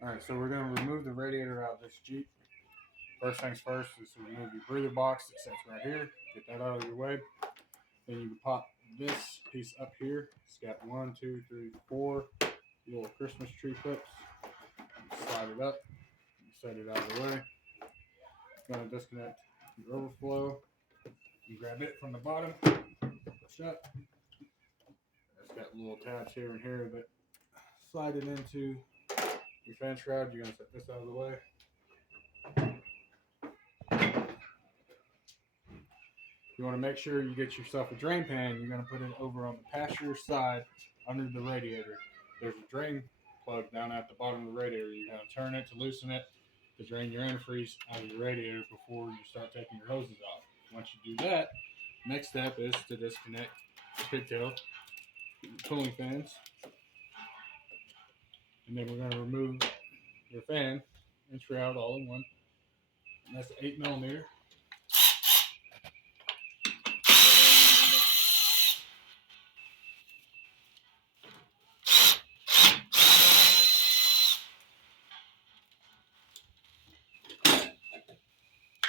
Alright, so we're going to remove the radiator out of this Jeep. First things first is to remove your breather box that sits right here. Get that out of your way. Then you pop this piece up here. It's got 1, 2, 3, 4 little Christmas tree clips. Slide it up. Set it out of the way. Going to disconnect the overflow. You grab it from the bottom. Shut. It's got little tabs here and here that slide it into your fan shroud. You're going to set this out of the way. You want to make sure you get yourself a drain pan. You're going to put it over on the passenger side under the radiator. There's a drain plug down at the bottom of the radiator. You're going to turn it to loosen it to drain your antifreeze out of your radiator before you start taking your hoses off. Once you do that, next step is to disconnect the pigtail cooling fans. And then we're going to remove your fan and shroud all in one. And that's 8mm.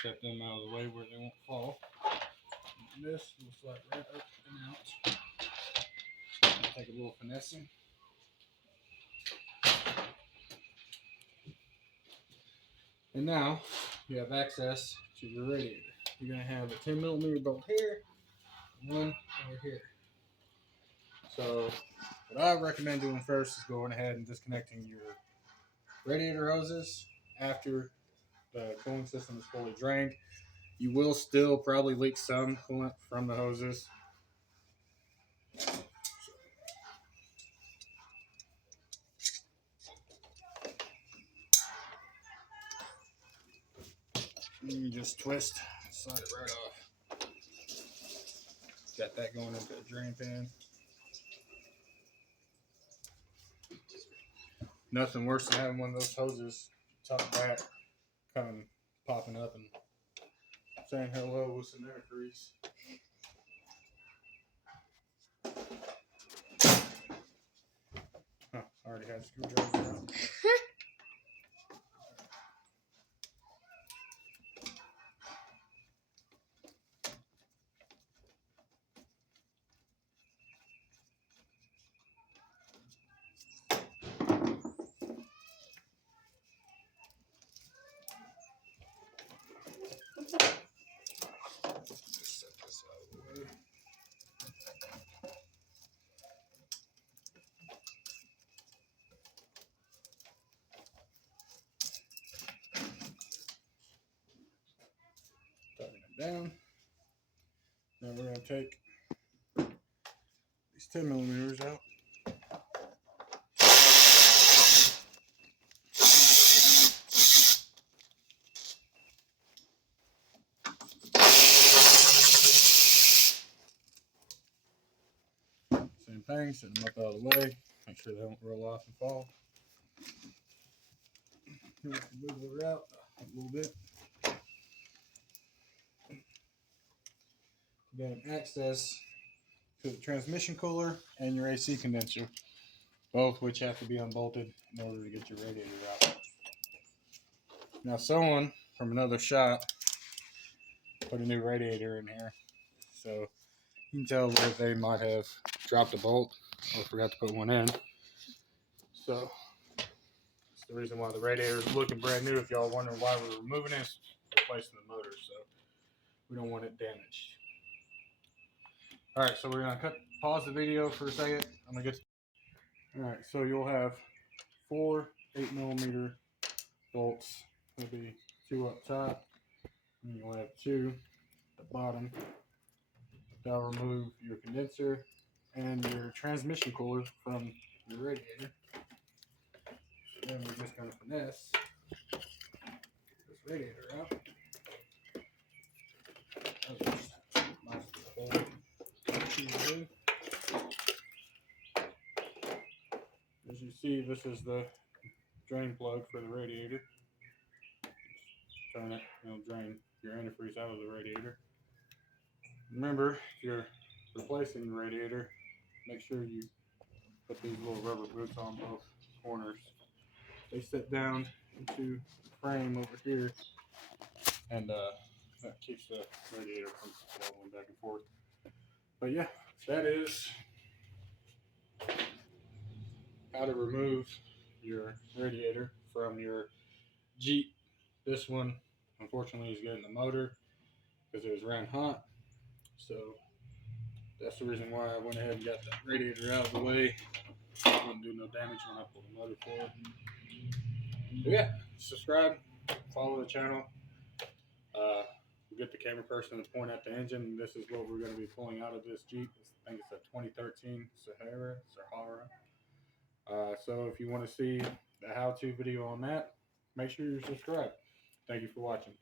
Set them out of the way where they won't fall. And this will slide right up and out. Take a little finessing. And now you have access to your radiator. You're going to have a 10mm bolt here and one over here. So what I recommend doing first is going ahead and disconnecting your radiator hoses after the cooling system is fully drained. You will still probably leak some coolant from the hoses. You just twist, slide it right off. Got that going into the drain pan. Nothing worse than having one of those hoses top back, coming popping up and saying hello with some antifreeze. Huh, I already had screwdrivers out. Tugging it down. Now we're going to take these 10mm out. Same thing, set them up out of the way. Make sure they don't roll off and fall. Wiggle it out a little bit. Gain access to the transmission cooler and your AC condenser, both which have to be unbolted in order to get your radiator out. Now someone from another shop put a new radiator in here, so you can tell that they might have dropped a bolt or forgot to put one in. So that's the reason why the radiator is looking brand new. If y'all wondering why we're removing it, it's replacing the motor, so we don't want it damaged. Alright, so we're going to pause the video for a second. I'm going to get. Alright, so you'll have 4 8mm bolts. There'll be 2 up top, and you'll have 2 at the bottom. That'll remove your condenser and your transmission cooler from your radiator. So then we're just going to finesse this radiator out. As you see, this is the drain plug for the radiator. Just turn it, and it'll drain your antifreeze out of the radiator. Remember, if you're replacing the radiator, make sure you put these little rubber boots on both corners they sit down into the frame over here, and that keeps the radiator from flowing back and forth. But yeah, that is how to remove your radiator from your Jeep. This one, unfortunately, is getting the motor because it was ran hot. So that's the reason why I went ahead and got that radiator out of the way. It wouldn't do no damage when I pull the motor forward. But yeah, subscribe, follow the channel. We'll get the camera person to point at the engine. This is what we're going to be pulling out of this Jeep. I think it's a 2013 Sahara. So if you want to see the how-to video on that, make sure you're subscribed. Thank you for watching.